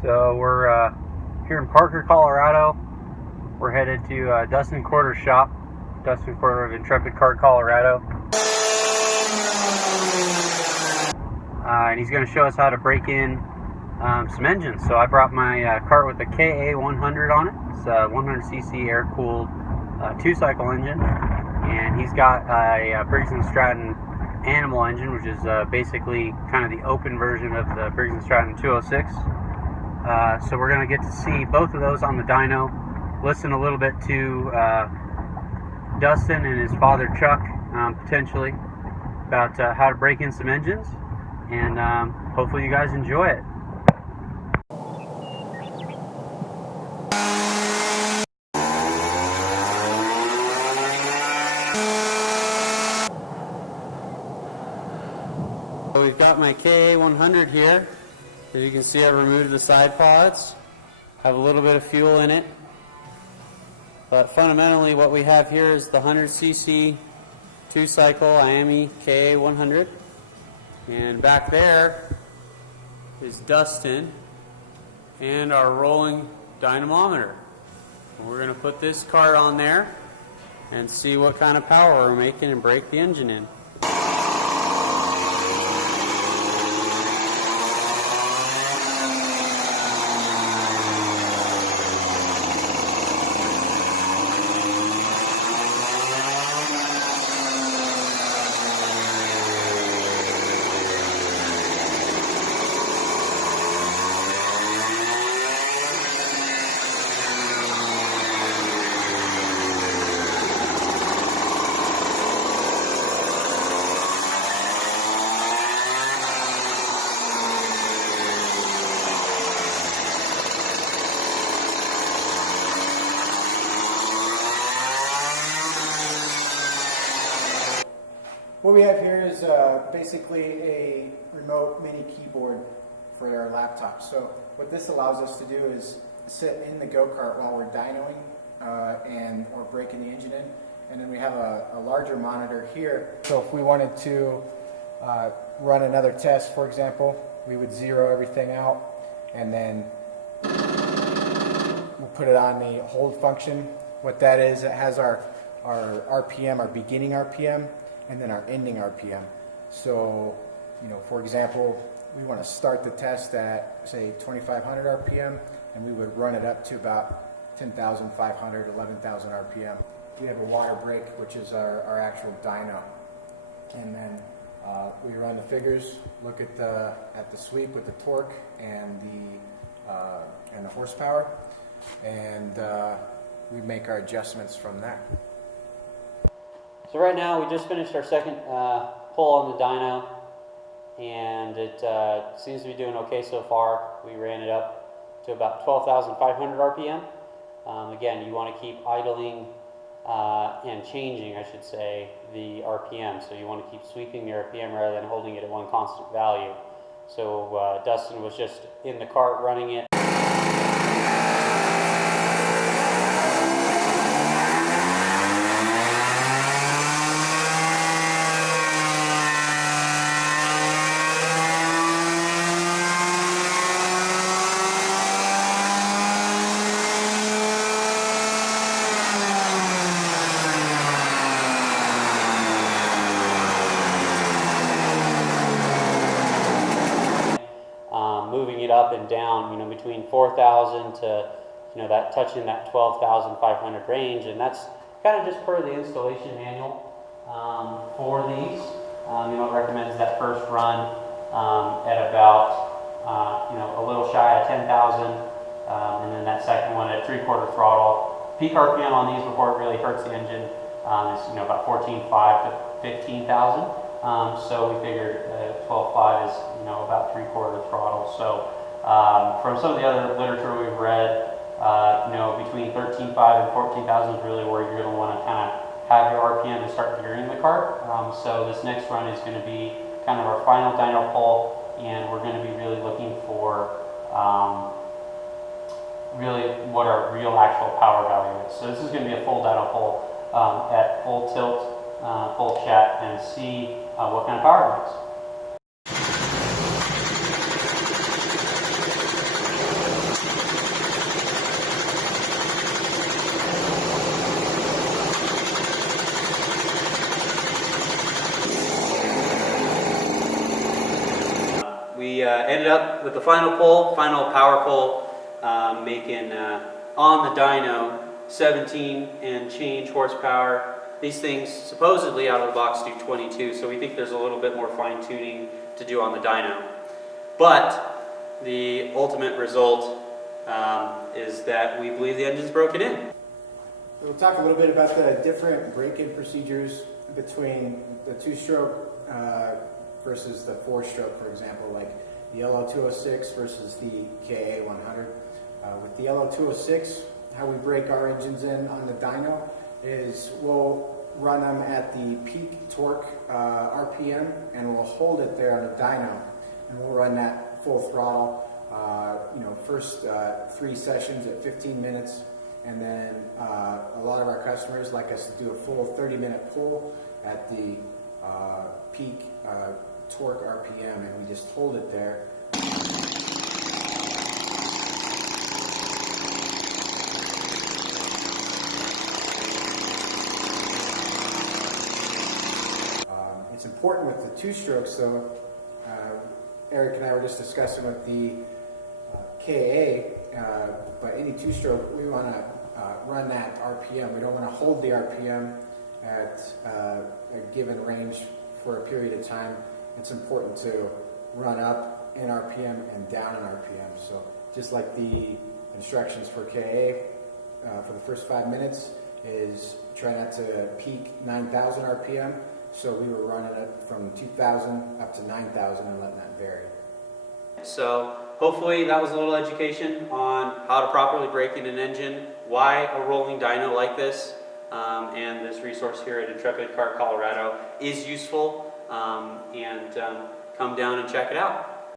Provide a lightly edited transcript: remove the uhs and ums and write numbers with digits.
So we're here in Parker, Colorado. We're headed to Dustin Quarter's shop. Dustin Quarter of Intrepid Kart, Colorado. And he's going to show us how to break in some engines. So I brought my cart with a KA100 on it. It's a 100cc air-cooled 2-cycle engine. And he's got a Briggs & Stratton Animal engine, which is basically kind of the open version of the Briggs & Stratton 206. So we're going to get to see both of those on the dyno, listen a little bit to Dustin and his father Chuck, potentially, about how to break in some engines, and hopefully you guys enjoy it. So we've got my KA100 here. As you can see, I've removed the side pods. Have a little bit of fuel in it. But fundamentally what we have here is the 100cc 2-cycle IAME KA100. And back there is Dustin and our rolling dynamometer. We're going to put this cart on there and see what kind of power we're making and break the engine in. What we have here is basically a remote mini keyboard for our laptop. So what this allows us to do is sit in the go-kart while we're dynoing or breaking the engine in. And then we have a larger monitor here. So if we wanted to run another test, for example, we would zero everything out and then we'll put it on the hold function. What that is, it has our RPM, our beginning RPM, and then our ending RPM. So, for example, we want to start the test at, say, 2,500 RPM, and we would run it up to about 10,500, 11,000 RPM. We have a water break, which is our actual dyno. And then we run the figures, look at the sweep with the torque and the horsepower, and we make our adjustments from there. So right now we just finished our second pull on the dyno, and it seems to be doing okay so far. We ran it up to about 12,500 RPM. Again, you want to keep idling and changing, I should say, the RPM. So you want to keep sweeping the RPM rather than holding it at one constant value. So Dustin was just in the cart running it. Moving it up and down, between 4,000 to, that touching that 12,500 range, and that's kind of just per the installation manual for these. It recommends that first run at about, a little shy of 10,000, and then that second one at 3/4 throttle. Peak RPM on these before it really hurts the engine is, about 14,500 to 15,000. So we figured 12.5 is, about 3/4 throttle. So from some of the other literature we've read, between 13.5 and 14,000 is really where you're going to want to kind of have your RPM to start gearing the cart. So this next run is going to be kind of our final dyno pull, and we're going to be really looking for really what our real actual power value is. So this is going to be a full dyno pull at full tilt, full chat, and see what kind of power it makes. up with the final pull, final power pull, making on the dyno 17 and change horsepower. These things supposedly out of the box do 22, so we think there's a little bit more fine tuning to do on the dyno. But the ultimate result is that we believe the engine's broken in. We'll talk a little bit about the different break-in procedures between the two-stroke versus the four-stroke, for example, like the LO206 versus the KA100. With the LO206, how we break our engines in on the dyno is we'll run them at the peak torque RPM, and we'll hold it there on the dyno, and we'll run that full throttle. First 3 sessions at 15 minutes, and then a lot of our customers like us to do a full 30-minute pull at the peak torque RPM, and we just hold it there. It's important with the two strokes, so Eric and I were just discussing with the KA, but any two-stroke, we want to run that RPM. We don't want to hold the RPM at a given range for a period of time. It's important to run up in RPM and down in RPM. So just like the instructions for KA for the first 5 minutes is try not to peak 9,000 RPM. So we were running it from 2,000 up to 9,000 and letting that vary. So hopefully that was a little education on how to properly break in an engine, why a rolling dyno like this, and this resource here at Intrepid Kart Colorado is useful, and come down and check it out.